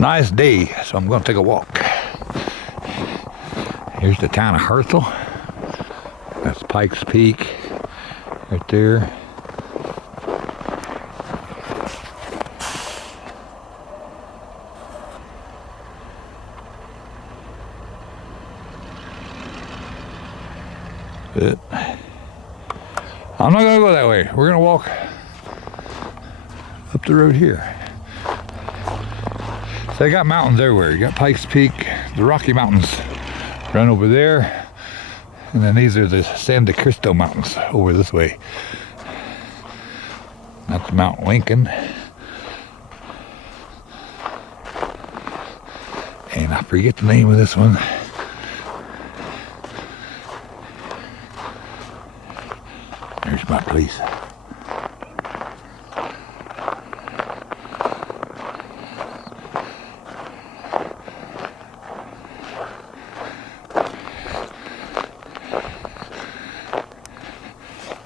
Nice day, so I'm going to take a walk. Here's the town of HARTSEL. That's Pikes Peak right there. But I'm not going to go that way. We're going to walk up the road here. So they got mountains everywhere. You got Pikes Peak, the Rocky Mountains run over there, and then these are the San Cristo Mountains over this way. That's Mount Lincoln. And I forget the name of this one. There's my place.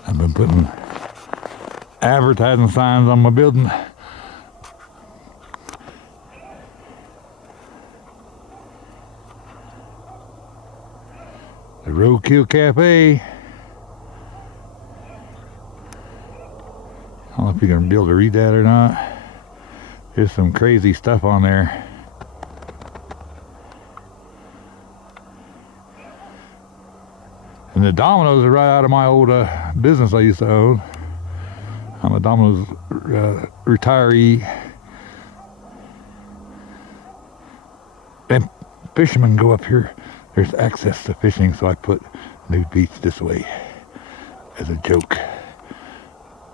I've been putting advertising signs on my building. The Roadkill Cafe. I don't know if you're going to be able to read that or not. There's some crazy stuff on there. And the Domino's are right out of my old business I used to own. I'm a Domino's retiree. And fishermen go up here. There's access to fishing, so I put Nude Beach this way as a joke.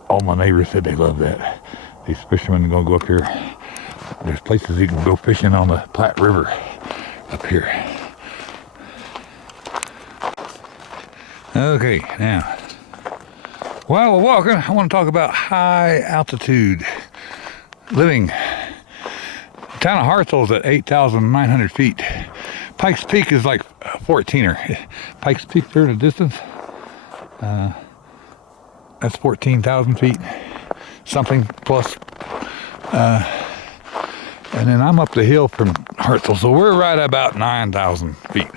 All my neighbors said they love that. These fishermen are gonna go up here. There's places you can go fishing on the Platte River up here. Okay, now, while we're walking, I want to talk about high altitude living. The town of HARTSEL is at 8,900 feet. Pikes Peak is like 14er. Pikes Peak there in the distance. That's 14,000 feet, something plus. And then I'm up the hill from HARTSEL, so we're right about 9,000 feet.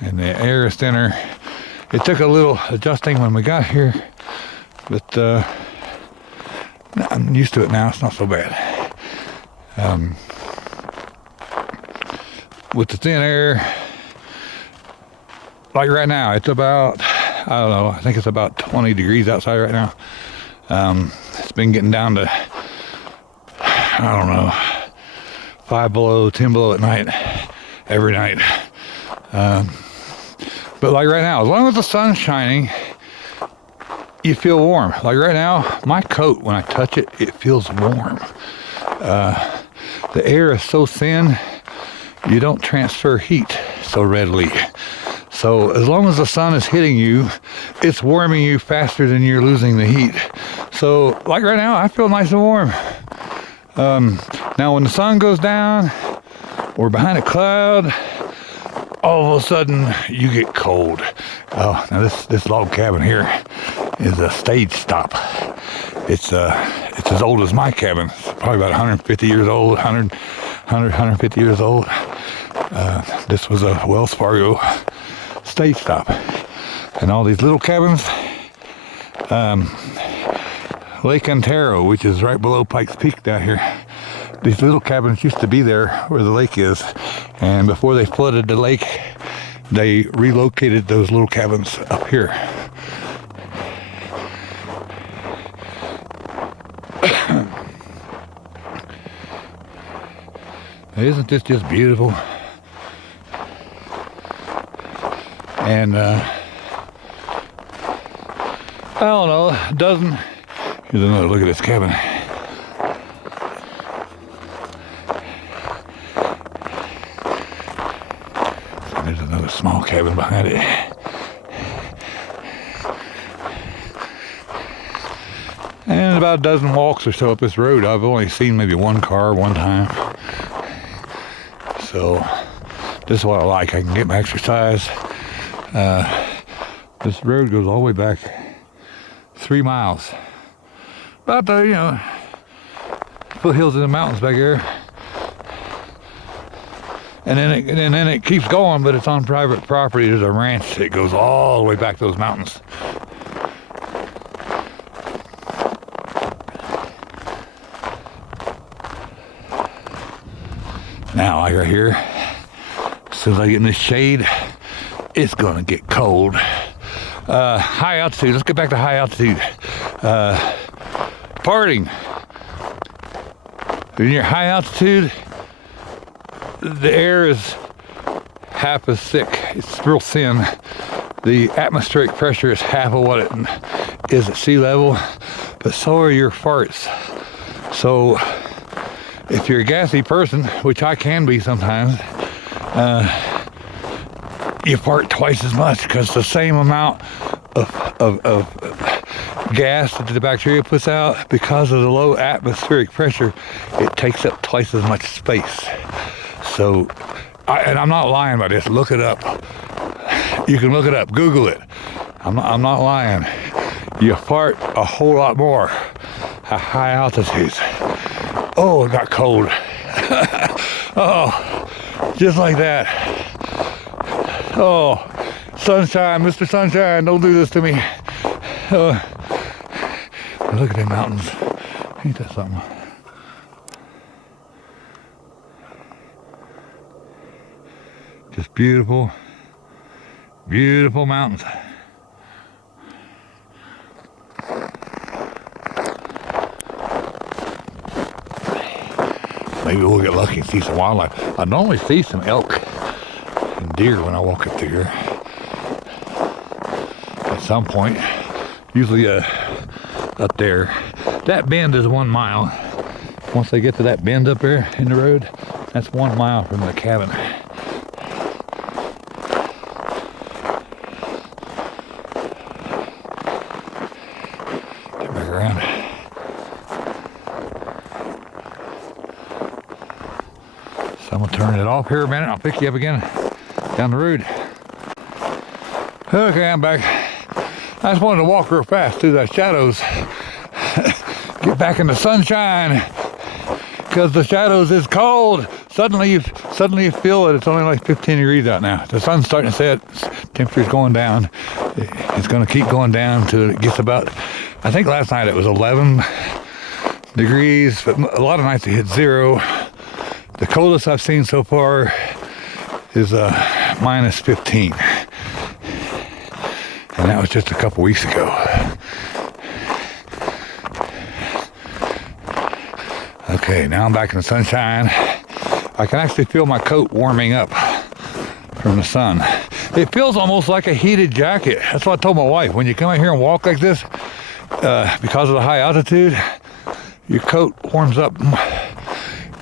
And the air is thinner. It took a little adjusting when we got here, but I'm used to it now. It's not so bad. With the thin air, like right now, it's about, I don't know, I think it's about 20 degrees outside right now. It's been getting down to, I don't know, 5 below, 10 below at night, every night. But like right now, as long as the sun's shining, you feel warm. Like right now, my coat, when I touch it, it feels warm. The air is so thin, you don't transfer heat so readily. So as long as the sun is hitting you, it's warming you faster than you're losing the heat. So like right now, I feel nice and warm. Now when the sun goes down, or behind a cloud, all of a sudden you get cold. Oh, now this log cabin here is a stage stop. It's as old as my cabin. It's probably about 150 years old, 150 years old. This was a Wells Fargo stage stop. And all these little cabins, Lake Ontario, which is right below Pikes Peak down here. These little cabins used to be there where the lake is. And before they flooded the lake, they relocated those little cabins up here. Isn't this just beautiful? And I don't know, a dozen. Here's another look at this cabin. There's another small cabin behind it. And about a dozen walks or so up this road. I've only seen maybe one car one time. So this is what I like. I can get my exercise. This road goes all the way back 3 miles. About the, foothills in the mountains back here. and then it keeps going, but it's on private property. There's a ranch that goes all the way back to those mountains. Now, like right here, as soon as I get in this shade, it's gonna get cold. High altitude, let's get back to high altitude. Parting. When you're high altitude, the air is half as thick. It's real thin. The atmospheric pressure is half of what it is at sea level, but so are your farts. So if you're a gassy person, which I can be sometimes, you fart twice as much because the same amount of gas that the bacteria puts out, because of the low atmospheric pressure, it takes up twice as much space. So, and I'm not lying about this. Look it up. You can look it up. Google it. I'm not lying. You fart a whole lot more at high altitudes. Oh, it got cold. Oh, just like that. Oh, sunshine, Mr. Sunshine, don't do this to me. Look at the mountains. Ain't that something? Just beautiful, beautiful mountains. Maybe we'll get lucky and see some wildlife. I normally see some elk and deer when I walk up through here. At some point, usually up there. That bend is 1 mile. Once they get to that bend up there in the road, that's 1 mile from the cabin. Get back around. So I'm gonna turn it off here a minute. I'll pick you up again down the road. Okay, I'm back. I just wanted to walk real fast through the shadows. Get back in the sunshine, because the shadows is cold. Suddenly you feel it. It's only like 15 degrees out now. The sun's starting to set. Temperature's going down. It's going to keep going down till it gets about, I think last night it was 11 degrees, but a lot of nights it hit 0. The coldest I've seen so far is minus 15. And that was just a couple weeks ago. Okay, now I'm back in the sunshine. I can actually feel my coat warming up from the sun. It feels almost like a heated jacket. That's what I told my wife. When you come out here and walk like this, because of the high altitude, your coat warms up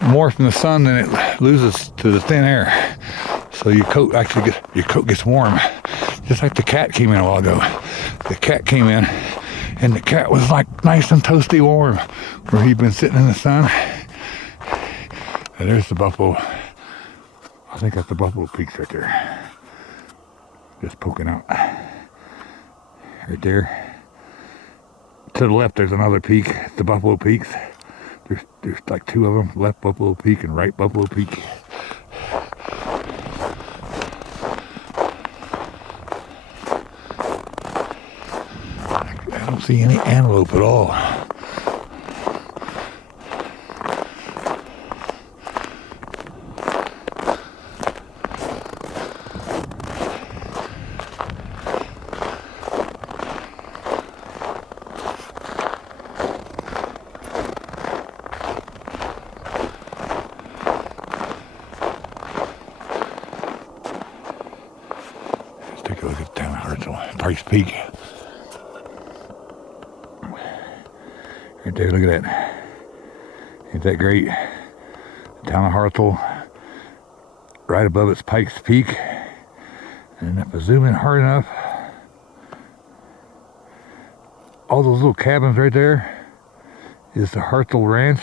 more from the sun than it loses to the thin air. So your coat gets warm. Just like the cat came in a while ago. The cat came in, and the cat was like nice and toasty warm, where he'd been sitting in the sun. And there's the buffalo. I think that's the Buffalo Peaks right there. Just poking out. Right there. To the left, there's another peak. It's the Buffalo Peaks. There's like 2 of them. Left Buffalo Peak and right Buffalo Peak. I don't see any antelope at all. Let's take a look at the town of HARTSEL, Price Peak. Right there, look at that. Ain't that great? The town of HARTSEL, right above its Pikes Peak. And if I zoom in hard enough, all those little cabins right there is the HARTSEL Ranch.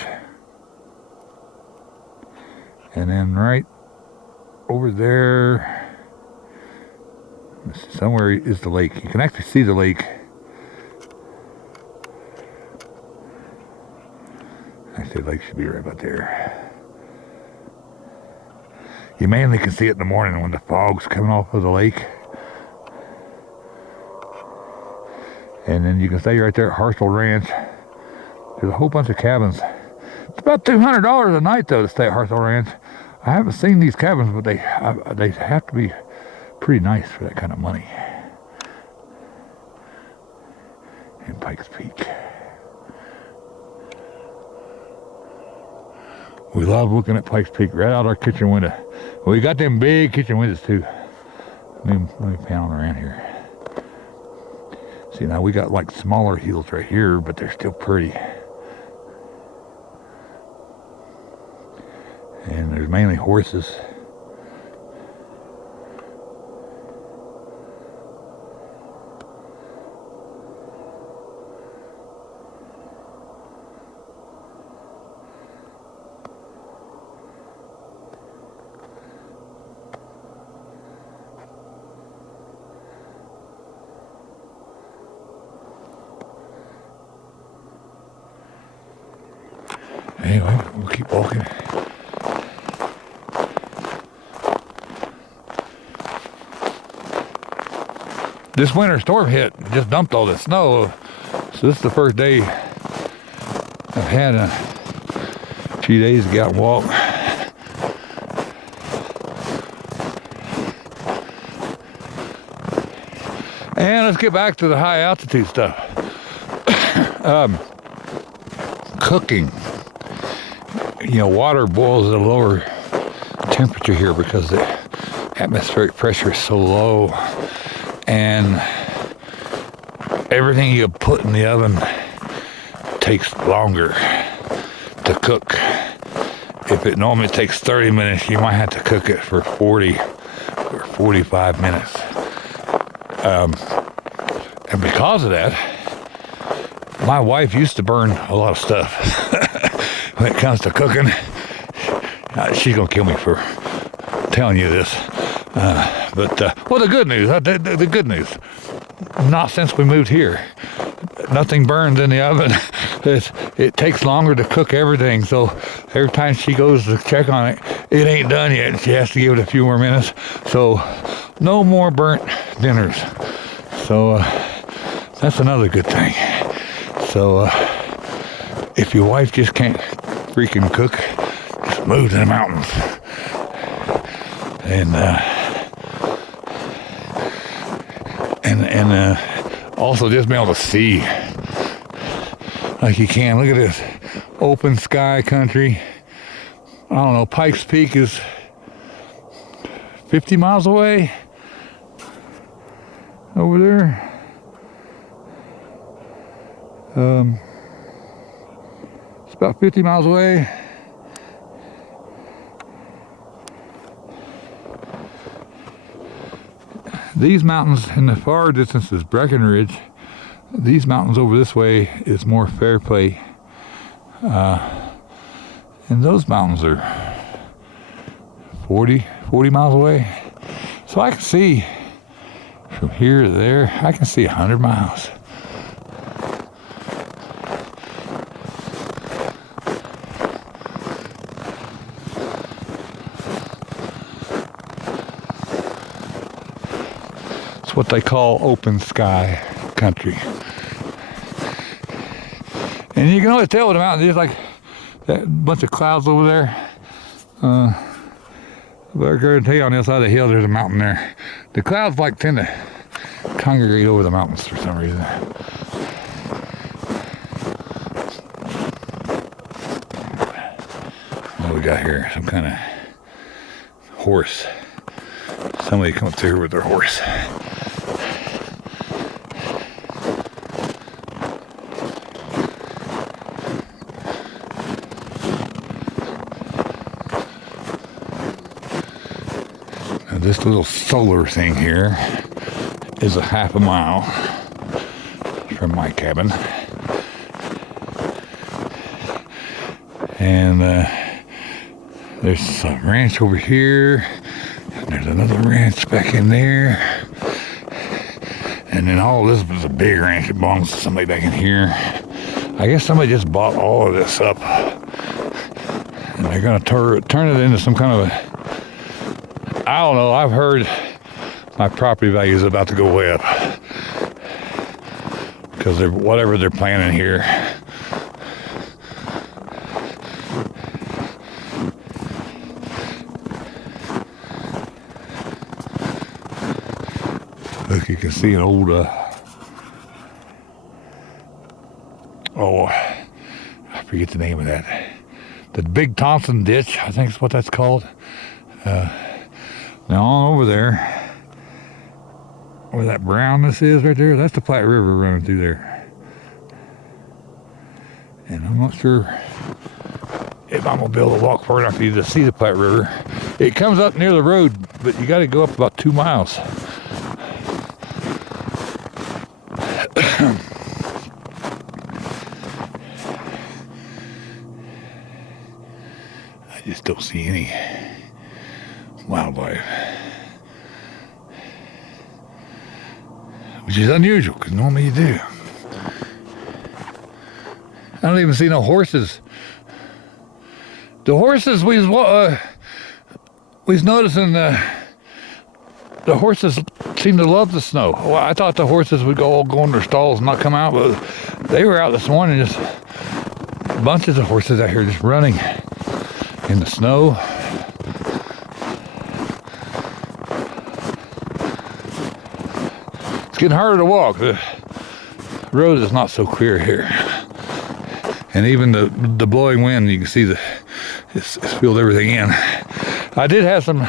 And then right over there, somewhere is the lake. You can actually see the lake. Actually, the lake should be right about there. You mainly can see it in the morning when the fog's coming off of the lake. And then you can stay right there at HARTSEL Ranch. There's a whole bunch of cabins. It's about $200 a night though to stay at HARTSEL Ranch. I haven't seen these cabins, but they have to be pretty nice for that kind of money. And Pikes Peak. We love looking at Pikes Peak right out our kitchen window. We got them big kitchen windows too. Let me pound around here. See, now we got like smaller hills right here, but they're still pretty. And there's mainly horses. Anyway, we'll keep walking. This winter storm hit, just dumped all this snow. So this is the first day I've had a few days to get out and walk. And let's get back to the high altitude stuff. Cooking. You know, water boils at a lower temperature here because the atmospheric pressure is so low, and everything you put in the oven takes longer to cook. If it normally takes 30 minutes, you might have to cook it for 40 or 45 minutes. And because of that, my wife used to burn a lot of stuff. When it comes to cooking, she's gonna kill me for telling you this. Well, the good news, the good news, not since we moved here. Nothing burns in the oven. It takes longer to cook everything, so every time she goes to check on it, it ain't done yet, and she has to give it a few more minutes. So no more burnt dinners. So that's another good thing. So if your wife just can't freaking cook, just move to the mountains. And also just be able to see like you can. Look at this open sky country. I don't know, Pikes Peak is 50 miles away over there. It's about 50 miles away. These mountains in the far distance is Breckenridge. These mountains over this way is more Fairplay. And those mountains are 40 miles away. So I can see from here to there, I can see 100 miles. It's what they call open sky country. And you can always tell with the mountains, there's like that bunch of clouds over there. But I can tell you on the other side of the hill, there's a mountain there. The clouds like tend to congregate over the mountains for some reason. What do we got here? Some kind of horse. Somebody come up through here with their horse. This little solar thing here is a half a mile from my cabin. And there's some ranch over here. And there's another ranch back in there. And then all this was a big ranch that belongs to somebody back in here. I guess somebody just bought all of this up. And they're going to turn it into some kind of a I don't know. I've heard my property value is about to go way up because whatever they're planning here. Look, you can see an old, I forget the name of that. The Big Thompson Ditch, I think is what that's called. Now on over there, where that brownness is right there, that's the Platte River running through there. And I'm not sure if I'm gonna be able to walk far enough for you to see the Platte River. It comes up near the road, but you gotta go up about 2 miles. I just don't see any wildlife, which is unusual because normally you do. I don't even see no horses. The horses we was noticing the horses seem to love the snow. Well, I thought the horses would all go in their stalls and not come out, but they were out this morning, just bunches of horses out here just running in the snow. It's getting harder to walk. The road is not so clear here. And even the blowing wind, you can see it's filled everything in. I did have some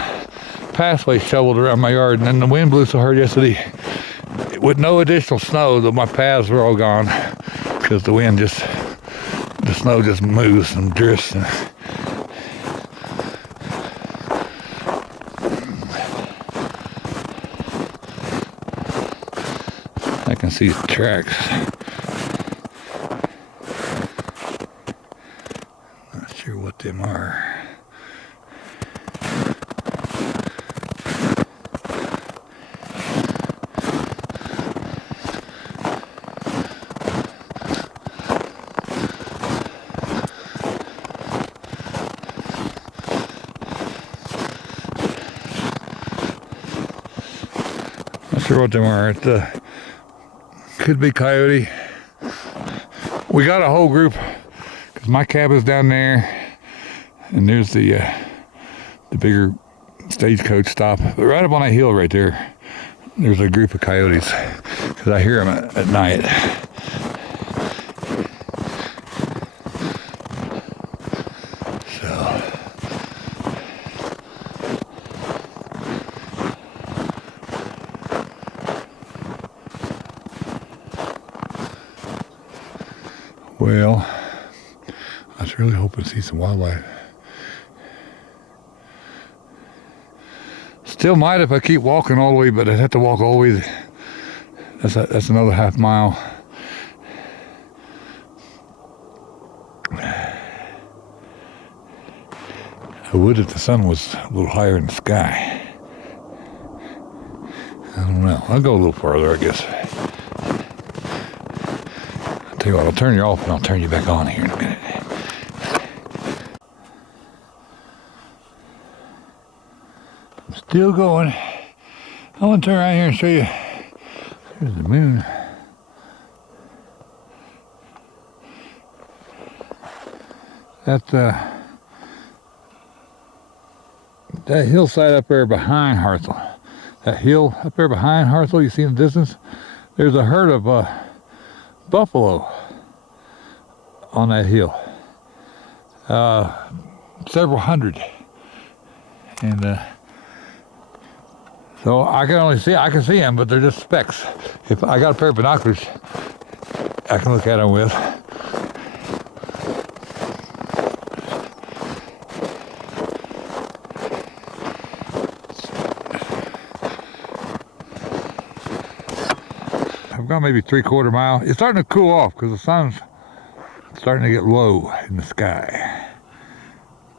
pathways shoveled around my yard, and then the wind blew so hard yesterday, with no additional snow, that my paths were all gone because the snow just moves and drifts. And I can see the tracks. Not sure what them are. Not sure what them are. It could be coyote. We got a whole group because my cabin's down there, and there's the bigger stagecoach stop. But right up on that hill right there, there's a group of coyotes because I hear them at night. Well, I was really hoping to see some wildlife. Still might if I keep walking all the way, but I'd have to walk all the way. That's another half mile. I would if the sun was a little higher in the sky. I don't know. I'll go a little farther, I guess. Tell you what, I'll turn you off and I'll turn you back on here in a minute. I'm still going. I want to turn around here and show you. Here's the moon. That hillside up there behind HARTSEL. That hill up there behind HARTSEL, you see in the distance? There's a herd of buffalo on that hill, several hundred, and so I can see them, but they're just specks. If I got a pair of binoculars, I can look at them with. I've got maybe 3/4 mile. It's starting to cool off because the sun's starting to get low in the sky.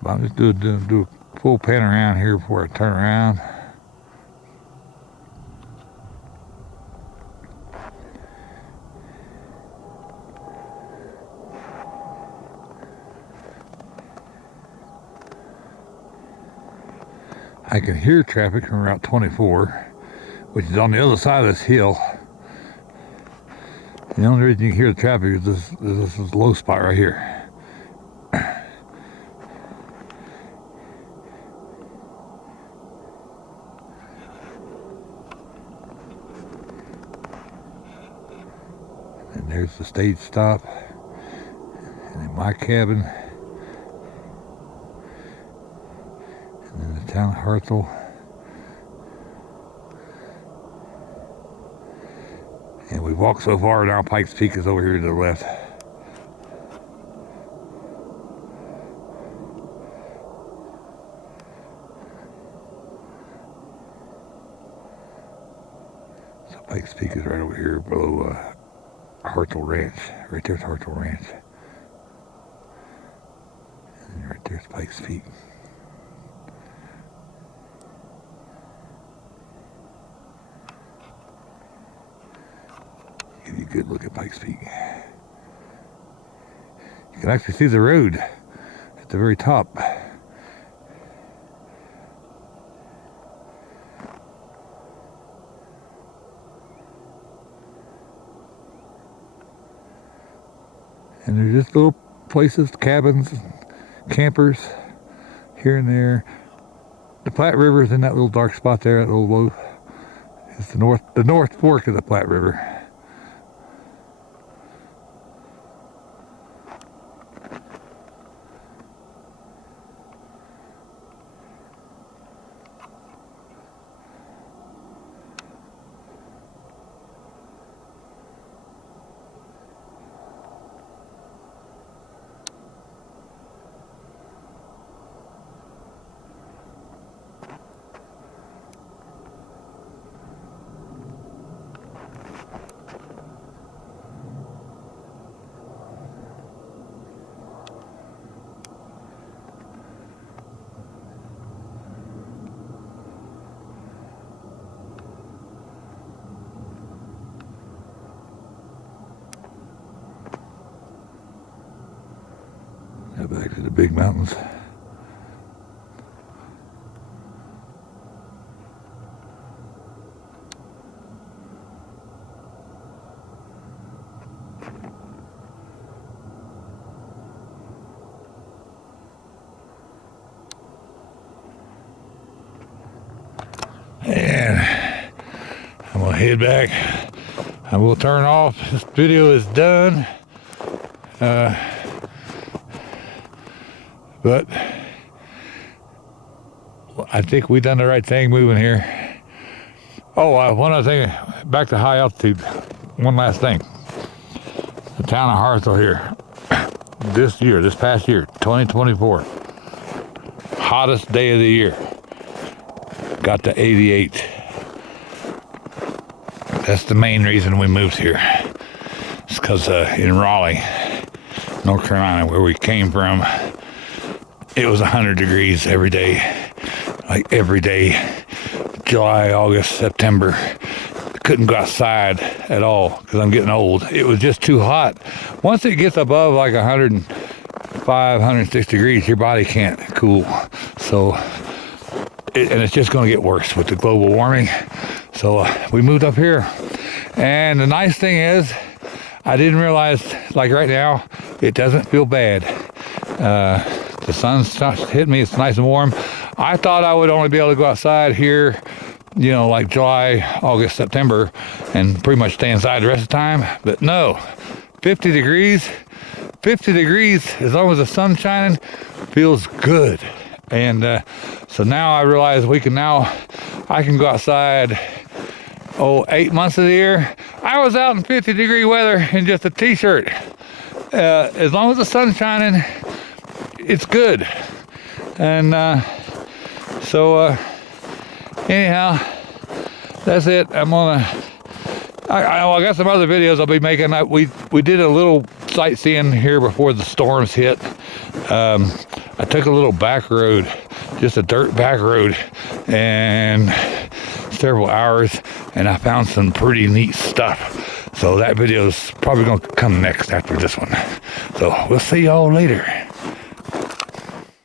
But I'm just do a full pan around here before I turn around. I can hear traffic from Route 24, which is on the other side of this hill. And the only reason you can hear the traffic is this low spot right here. And there's the stage stop. And then my cabin. And then the town of HARTSEL. And we've walked so far now, Pikes Peak is over here to the left. So Pikes Peak is right over here below HARTSEL Ranch. Right there's HARTSEL Ranch. And right there's Pikes Peak. Give you a good look at Pikes Peak. You can actually see the road at the very top. And there's just little places, cabins, campers here and there. The Platte River is in that little dark spot there, that little low. It's the north fork of the Platte River. Now back to the big mountains. And I'm gonna head back. I will turn off. This video is done. But I think we done the right thing moving here. Oh, one other thing, back to high altitude. One last thing. The town of HARTSEL here. This past year, 2024. Hottest day of the year. Got to 88. That's the main reason we moved here. It's because in Raleigh, North Carolina, where we came from, it was 100 degrees every day, like every day, July, August, September. Couldn't go outside at all because I'm getting old. It was just too hot. Once it gets above like 105, 106 degrees, your body can't cool. So, and it's just going to get worse with the global warming. So we moved up here. And the nice thing is, I didn't realize, like right now, it doesn't feel bad. The sun's hitting me, it's nice and warm. I thought I would only be able to go outside here, you know, like July, August, September, and pretty much stay inside the rest of the time. But no, 50 degrees, as long as the sun's shining, feels good. And so now I realize I can go outside, 8 months of the year. I was out in 50-degree weather in just a t-shirt. As long as the sun's shining, it's good. And so anyhow, that's it. I got some other videos I'll be making. We did a little sightseeing here before the storms hit. I took a little back road, just a dirt back road, and several hours, and I found some pretty neat stuff. So that video is probably going to come next after this one. So we'll see y'all later.